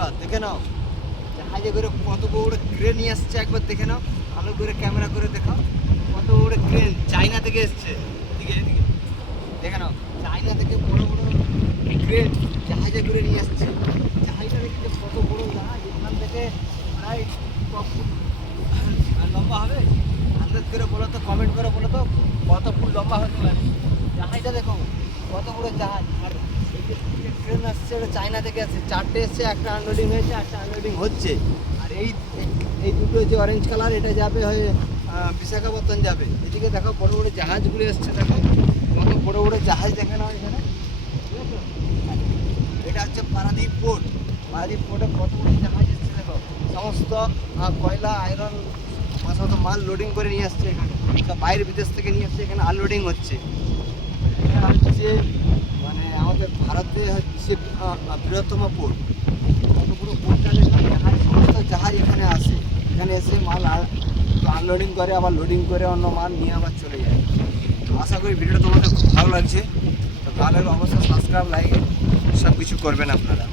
বন্ধুরা দেখে নাও জাহাজে করে কত বড় ক্রেন নিয়ে আসছে, একবার দেখে নাও, ভালো করে ক্যামেরা করে দেখাও। কত বড় ক্রেন চায়না থেকে এসছে, এদিকে এদিকে দেখে নাও, চায়না থেকে বড় বড় ক্রেন জাহাজে করে নিয়ে আসছে। জাহাজটা দেখতে কত বড় জাহাজ, এখান থেকে প্রায় লম্বা হবে আন্দাজ করে বলো তো, কমেন্ট করে বলো তো কত ফুট লম্বা হতে পারে। জাহাজটা দেখো কত বড় জাহাজ, আর ট্রেন আসছে ওটা চায়না থেকে আসছে, চারটে এসছে, একটা আনলোডিং হয়েছে, একটা আনলোডিং হচ্ছে। আর এই দুটো যে অরেঞ্জ কালার এটা যাবে হয়ে বিশাখাপত্তন যাবে। এদিকে দেখো বড় বড় জাহাজগুলো এসছে, দেখো কত বড় বড় জাহাজ দেখে নাও এখানে। এটা হচ্ছে পারাদ্বীপ পোর্ট, পারাদ্বীপ পোর্টে কত বড় জাহাজ এসছে দেখো, সমস্ত কয়লা আয়রন সমস্ত মাল লোডিং করে নিয়ে আসছে এখানে, সব বাইরে বিদেশ থেকে নিয়ে আসছে, এখানে আনলোডিং হচ্ছে। এটা হচ্ছে মানে আমাদের ভারতে হচ্ছে বৃহত্তম পোর্ট। কত বড় পোর্টটা দেখলাম, জাহাজ সমস্ত জাহাজ এখানে আসে, এখানে এসে মাল আনলোডিং করে আবার লোডিং করে অন্য মাল নিয়ে আবার চলে যায়। তো আশা করি ভিডিওটা তোমাদের খুব ভালো লাগছে। তো ভালো লাগলে অবশ্যই সাবস্ক্রাইব লাইক সব কিছু করবেন আপনারা।